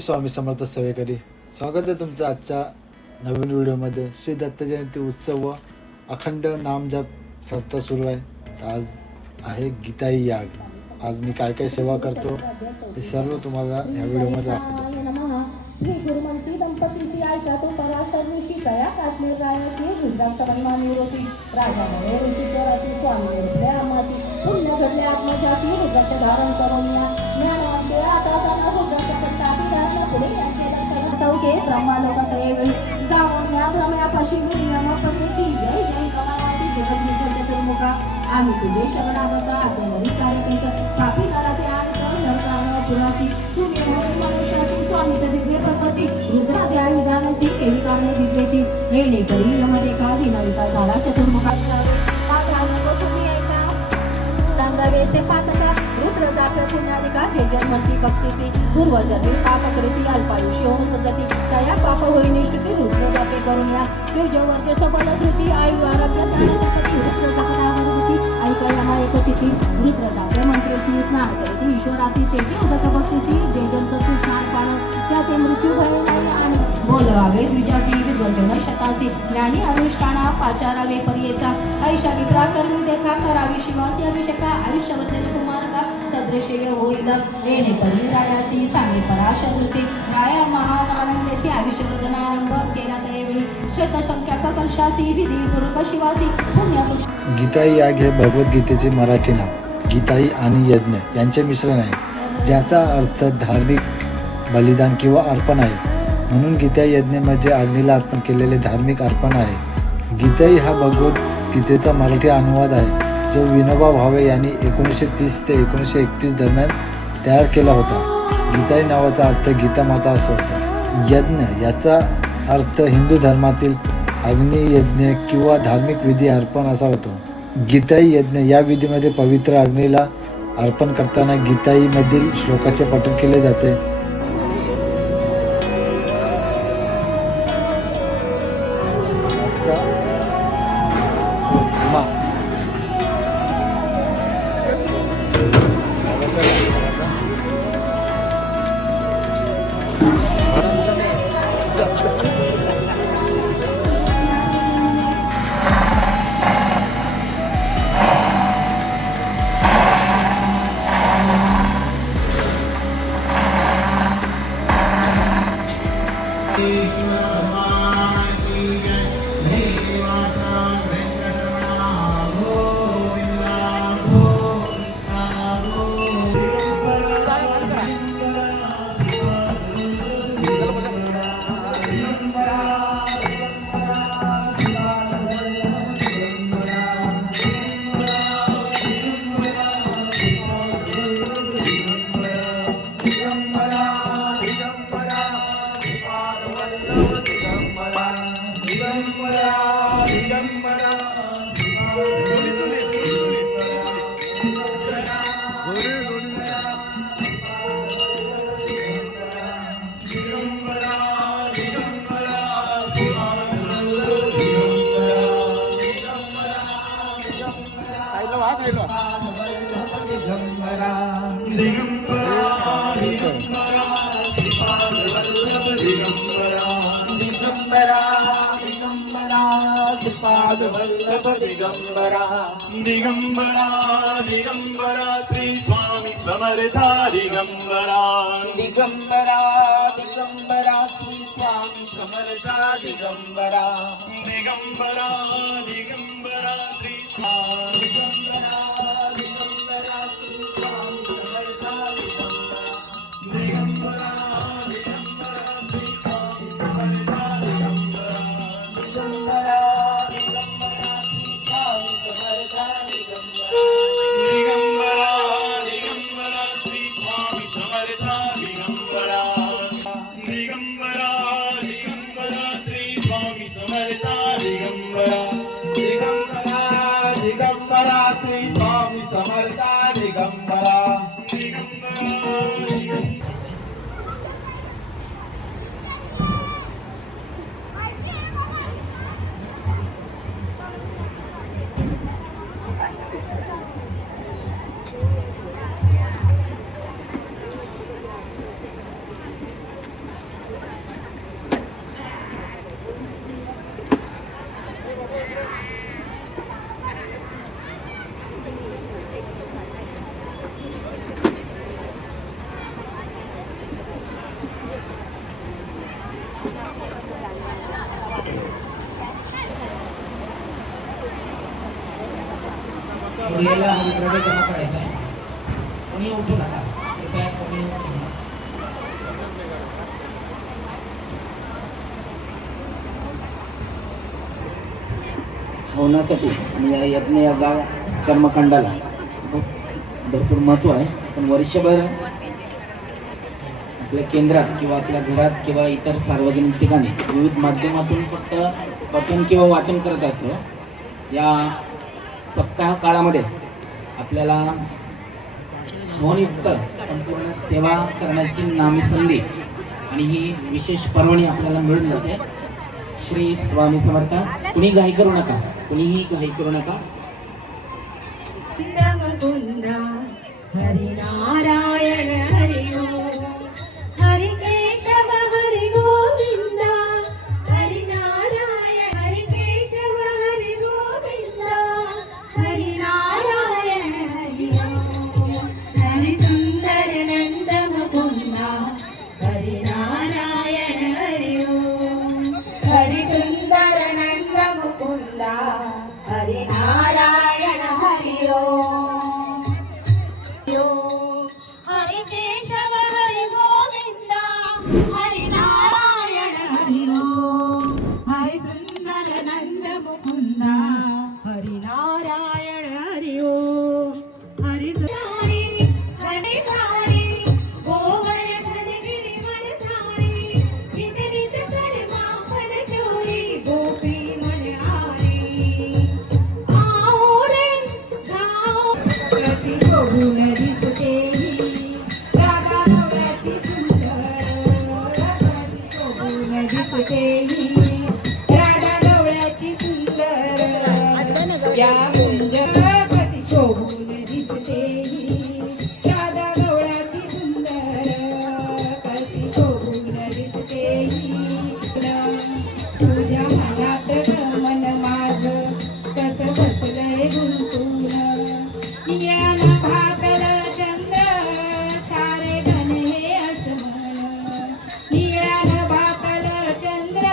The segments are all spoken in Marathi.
स्वामी समर्थ सेवेकरी, स्वागत आहे तुमचं आजच्या नवीन व्हिडिओमध्ये। श्री दत्त जयंती उत्सव व अखंड नामजप सप्ताह सुरू आहे। आज आहे गीताई याग। आज मी काय काय सेवा करतो हे सर्व तुम्हाला या व्हिडिओमध्ये दाखवतो। श्री गुरुमंती दंपतीसी आयका तो पराशर ऋषी कया काश्मीर रायासी रुद्राक्ष महिमा निवृत्ती राजा म्हणे ऋषी चोरासी स्वामी निर्भय आमासी पुण्य घडले आत्मजासी रुद्राक्ष धारण करून या ज्ञानवंते आता सणा रुद्राक्ष करताती राजा पुढे यांचे दर्शन तवके ब्रह्मालोकात वेळी जाऊन या भ्रमयापाशी विनियम पत्नीसी जय जय कमावासी जगत चतुर्मुखा आम्ही तुझे शरणागत आज्ञावरी कार्यकैक पापी नराते आणत नरकाळ पुरासी तुम्ही होई मनुष्यासी स्वामी दिव्य पर्पसी रुद्राद्या विधानसी केवी कारणे दिव्यती येणे करी यमदे का विनविता झाला चतुर्मुखा नको तुम्ही ऐका सांगावे से पातका रुद्र जाप्य पुण्याधिका जे जन्मती भक्तीसी पूर्वजन्मी पापकृती अल्पायुष्य होमजती तया पाप होई निष्ठिती रुद्र जापे करून या देवजवर्ज सबल धृती आयु आरोग्य ज्ञानसंपत्ती रुद्र जापनावर ऐका यमा एकचिती रुद्र जापे मंत्रेसी स्नान करीती ईश्वरासी तेजे उदक भक्तीसी जे जनकती स्नान पाण त्या ते मृत्यू भय नाही आणि बोलवावे द्विजासी विद्वजन शतासी ज्ञानी अनुष्ठाना पाचारावे परियेसा ऐशा विप्राकर्मी देखा करावी शिवासी अभिषेका आयुष्यवर्धन कुमारका सदृशेय होईल रेणे परी रायासी सांगे पराशर ऋषी राया महान आनंदेसी आयुष्यवर्धन आरंभ केला त्यावेळी शतसंख्याक कलशासी विधीपूर्वक शिवासी पुण्यपुरुष। गीताई याग हे भगवद्गीतेचे मराठी नाव गीताई आणि यज्ञ यांचे मिश्रण आहे, ज्याचा अर्थ धार्मिक बलिदान किंवा अर्पण आहे। म्हणून गीता यज्ञ म्हणजे अग्नीला अर्पण केलेले धार्मिक अर्पण आहे। गीताई हा भगवद्गीतेचा मराठी अनुवाद आहे, जो विनोबा भावे यांनी 1930 ते 1931 दरम्यान तयार केला होता। गीताई नावाचा अर्थ गीता माता असा होता। यज्ञ याचा अर्थ हिंदू धर्मातील अग्नियज्ञ किंवा धार्मिक विधी अर्पण असा होतो। गीताई यज्ञ या विधीमध्ये पवित्र अग्नीला अर्पण करताना गीताई मधील श्लोकाचे पठण केले जाते। दिगंबरा दिगंबरा श्री स्वामी समर्था दिगंबरा दिगंबरा दिगंबरा श्री स्वामी समर्था दिगंबरा दिगंबरा दिगंबरा श्री स्वामी दिगंबरा दिगंबरा श्री स्वामी समर्था दिगंबरा दिगंबरा दिगंबरा श्री स्वामी समर्था दिगंबरा दिगंबरा दिगंबरा श्री स्वामी समर्था दिगंबरा दिगंबरा दिगंबरा श्री स्वामी समर्था दिगंबरा दिगंबरा दिगंबरा श्री स्वामी समर्था दिगंबरा दिगंबरा दिगंबरा श्री स्वामी पुढेला हरिद्रव्य जमा करायचा आहे. कोणी उठू नका, कृपया कोणी उठू नका. हवनासाठी आणि या यज्ञ यागा कर्मकांडाला भरपूर महत्त्व आहे. पण वर्षभर आपल्या केंद्रात किंवा आपल्या घरात किंवा इतर सार्वजनिक ठिकाणी विविध माध्यमातून फक्त पठण किंवा वाचन करत असतो. या सप्ताह काळामध्ये आपल्याला हवनयुक्त संपूर्ण सेवा करण्याची नामी संधी आणि ही विशेष पर्वणी आपल्याला मिळून जाते. श्री स्वामी समर्थ. कुणी घाई करू नका, कुणीही घाई करू नका. मुकुंदा हरि नारायण हरि ओम हरि केशव हरि गोविंदा हरि नारायण हरि केशव हरि गोविंदा हरि नारायण हरि ओम हरि सुंदर नंद मुकुंदा हरि नारायण हरि ओम हरि सुंदर नंद मुकुंदा हरि नारायण हरि ओम हरि केशव हरि गोविंदा हरि नारायण हरि ओम हरि सुंदर नंद मुकुंदा हरि नारायण हरि ओम हरि धारी हरि धारी गोवर धन गिरिवर धारी वितरित कर माखन चोरी गोपी मन हारी आओ रे गाओ प्रति शोभून दिसतेही राधा गवळ्याची सुंदर प्रति शोभून दिसतेही राधा गवळ्याची सुंदर या कुंज प्रति शोभून दिसतेही राधा गवळ्याची सुंदर प्रति शोभून दिसतेही तुझ्या मनात मन माझ कस बसलंय गुंतून याला भाकल चंद्र सारे घन हे असमन निळाला भाकल चंद्र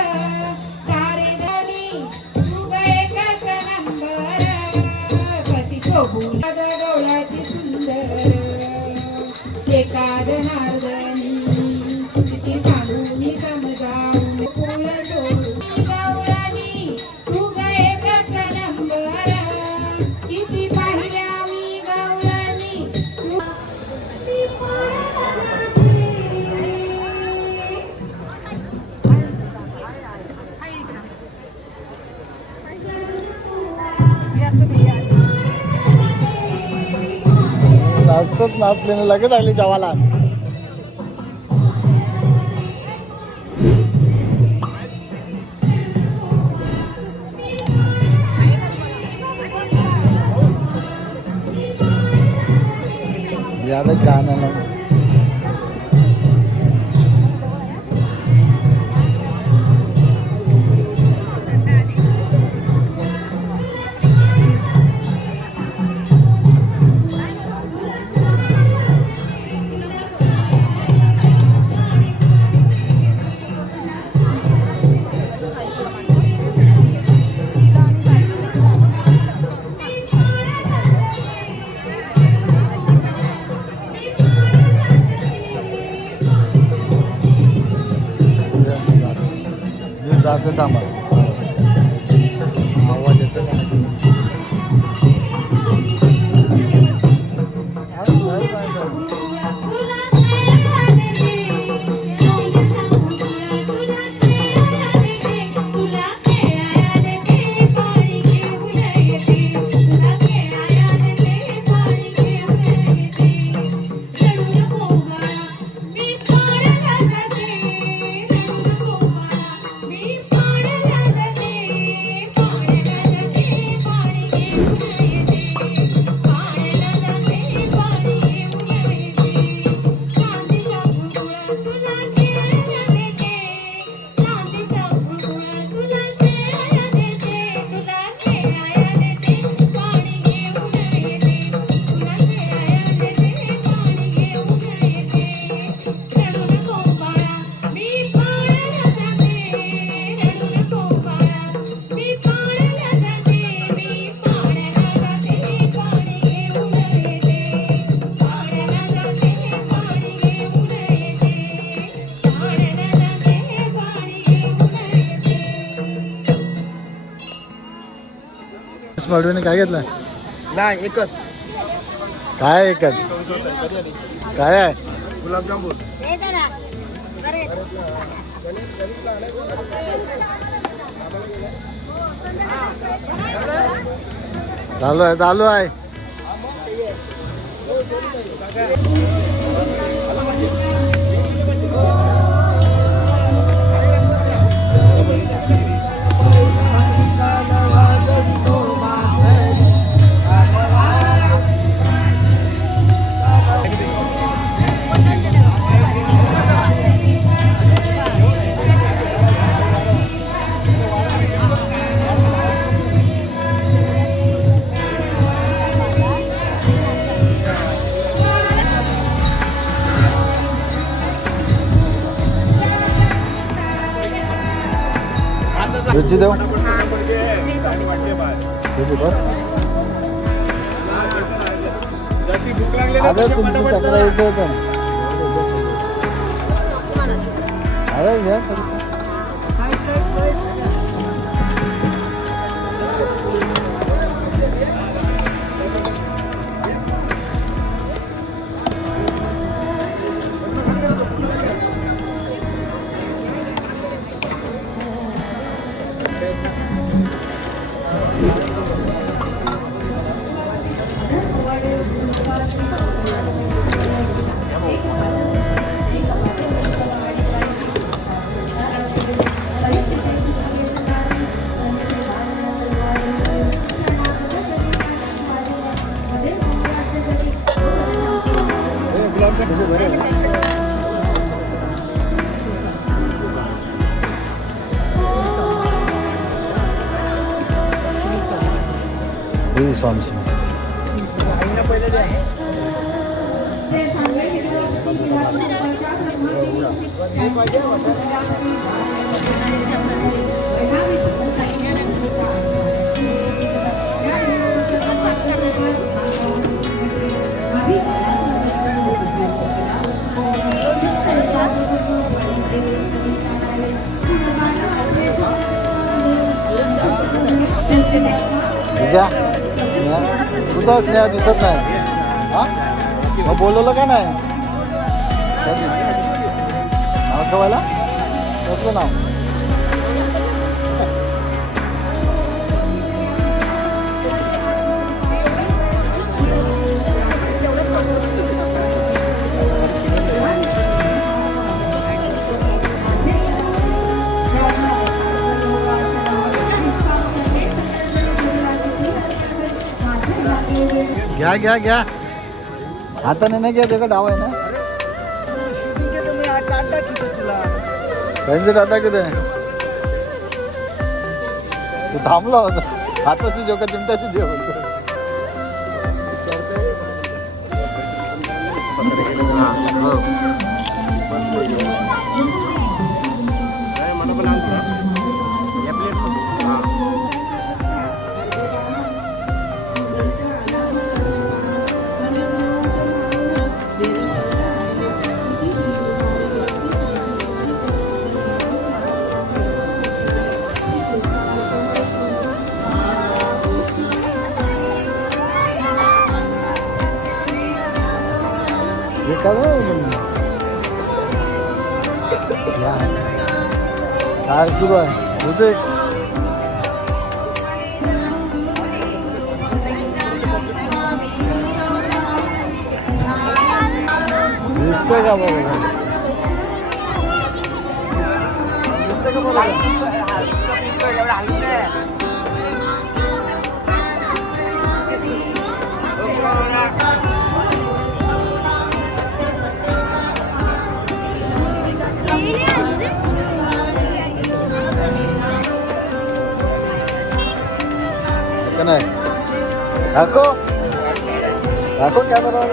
सारे धनी तुग एकच नंबर कशी शोभून गवळ्याची सुंदर एकाद नारदनी किती सांगून समजावून फुल सोडून गवळणी तुग एकच नंबर किती पाहिल्या मी गवळणी नाचत नाचलेलं लगेच आली जेवायला. यादच गाण्याला जाते थांबा. आवाज येतो का? मिक्स माडूने काय घेतलं? नाही एकच काय एकच काय आहे? गुलाबजामुन चालू आहे मिरची देऊ जशी भूक लागली ना अरे तशी तुमची पटापट चक्र चला. येते होतं अरे घ्या थोडंसं. हे स्वामी तुझ्या कुठं स्नेहा दिसत नाही हा मग बोलवलं का नाही नाव ठेवायला कसलं नाव घ्या हाताने नाही घ्या त्याचा डाव आहे ना त्यांचे टाटा किती तू थांबला होता हाताची जेव का चिमट्याची जेव मला पण आणतो या प्लेट काय सुरू आहे होते दिसतोय का बघा दिसतोय का बघा नाही दाखव कॅमेरा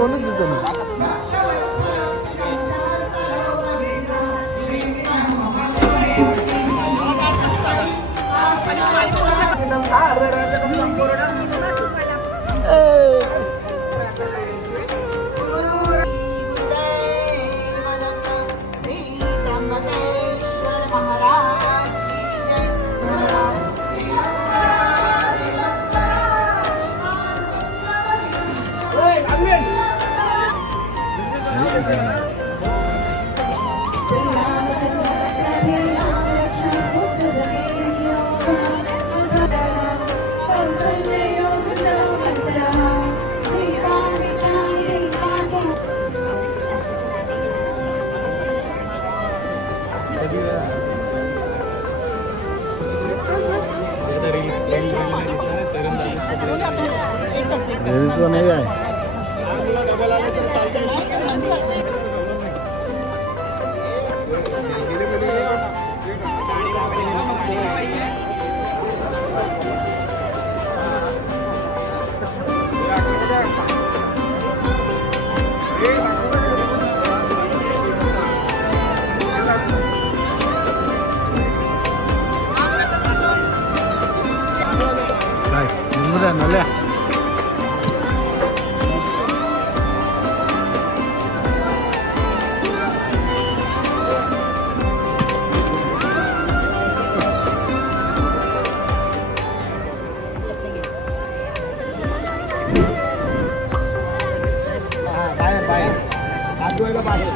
कोणच दिसत नाही. श्री त्र्यंबकेश्वर महाराज की जय. नाही आहे. नल्या बाहेर बाहेर हात धुवायला बाहेर.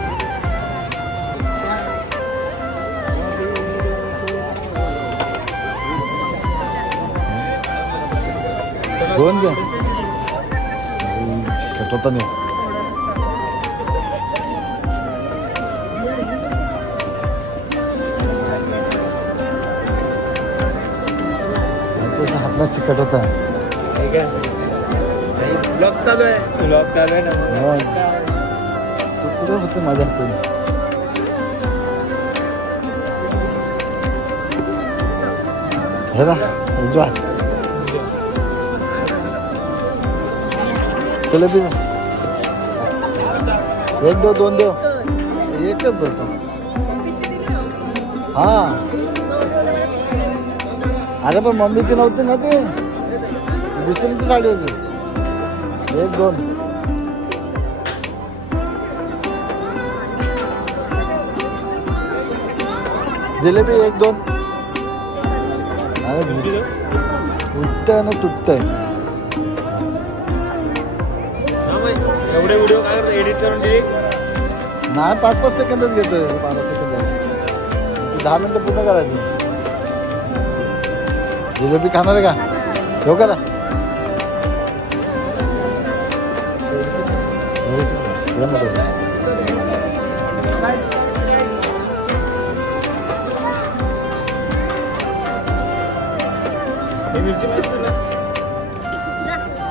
दोन जण चिकट होता नाही. तसं हातला चिकट होता. ब्लॉग चालू आहे ना. तू कुठं होतं माझ्या हातून. हे ना एन्जॉय. जिलेबी एक देव दोन देव एकच बोलतो. हा अरे पण मम्मीची नव्हती ना ती दुसरीची साडी होती. एक दोन जिलेबी एक दोन. अरे उठतंय ना तुटतंय. एवढे व्हिडिओ काय करतो एडिट करून दे. नाही 5-5 सेकंदच घेतोय. 12 सेकंद 10 मिनिटं पूर्ण करायची. जिलेबी खाणार आहे का ठेव करा.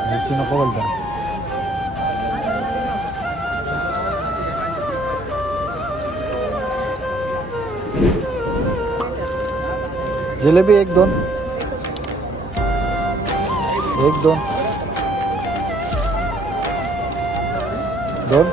मिरची नको बोलता. जिलेबी एक दोन एक दोन दोन.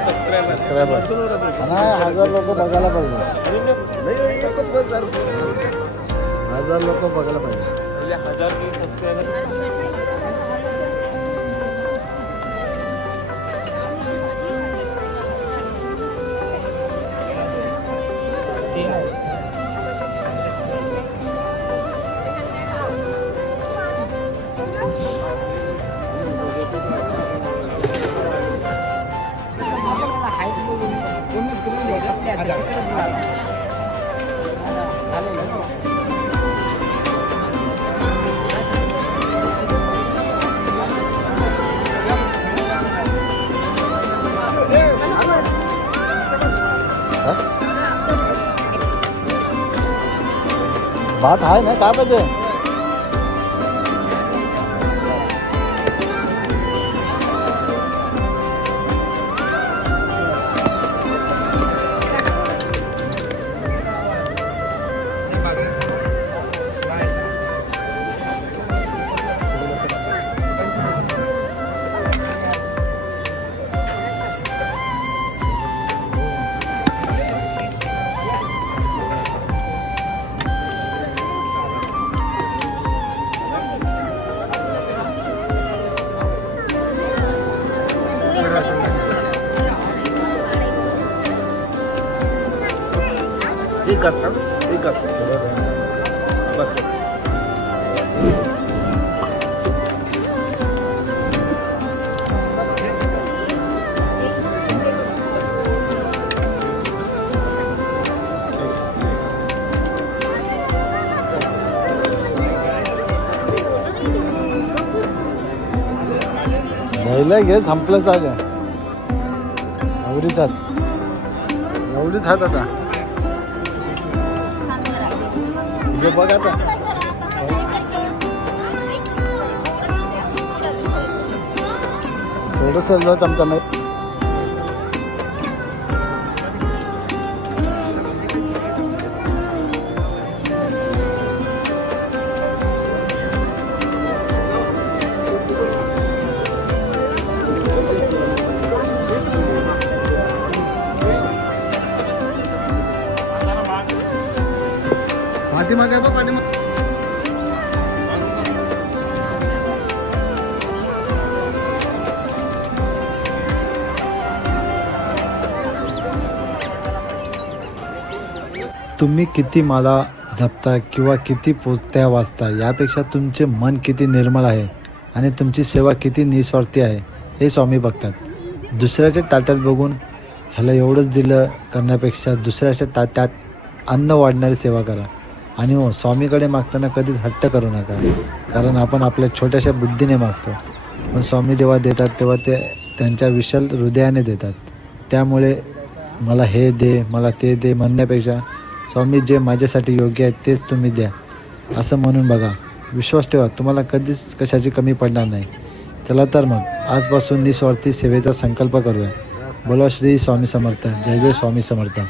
सबस्क्रायबर नाही 1000 लोक बघायला पाहिजे. 1000 लोक बघायला पाहिजे. 1000 सबस्क्रायबर. भात आहे ना काय पाहिजे घ्यायला घे संपलं चालेल एवढीच हात आता हे बघ आता थोडंसं चमचा नाही पाठीमागे आहे बघ पाठीमागे तुम्ही किती माला जपता किंवा किती पोथ्या वाचता यापेक्षा तुमचे मन किती निर्मळ आहे आणि तुमची सेवा किती निस्वार्थी आहे हे स्वामी बघतात. दुसऱ्याच्या ताट्यात बघून ह्याला एवढंच दिलं करण्यापेक्षा दुसऱ्याच्या ताट्यात अन्न वाढणारी सेवा करा. आणि हो, स्वामीकडे मागताना कधीच हट्ट करू नका, कारण आपण आपल्या छोट्याशा बुद्धीने मागतो, पण स्वामी जेव्हा देतात तेव्हा ते त्यांच्या विशाल हृदयाने देतात. त्यामुळे मला हे दे मला ते दे म्हणण्यापेक्षा स्वामी जे माझ्यासाठी योग्य आहे तेच तुम्ही द्या असं म्हणून बघा. विश्वास ठेवा, तुम्हाला कधीच कशाची कमी पडणार नाही. चला तर मग आजपासून निस्वार्थी सेवेचा संकल्प करूया. बोला श्री स्वामी समर्थ. जय जय स्वामी समर्थ.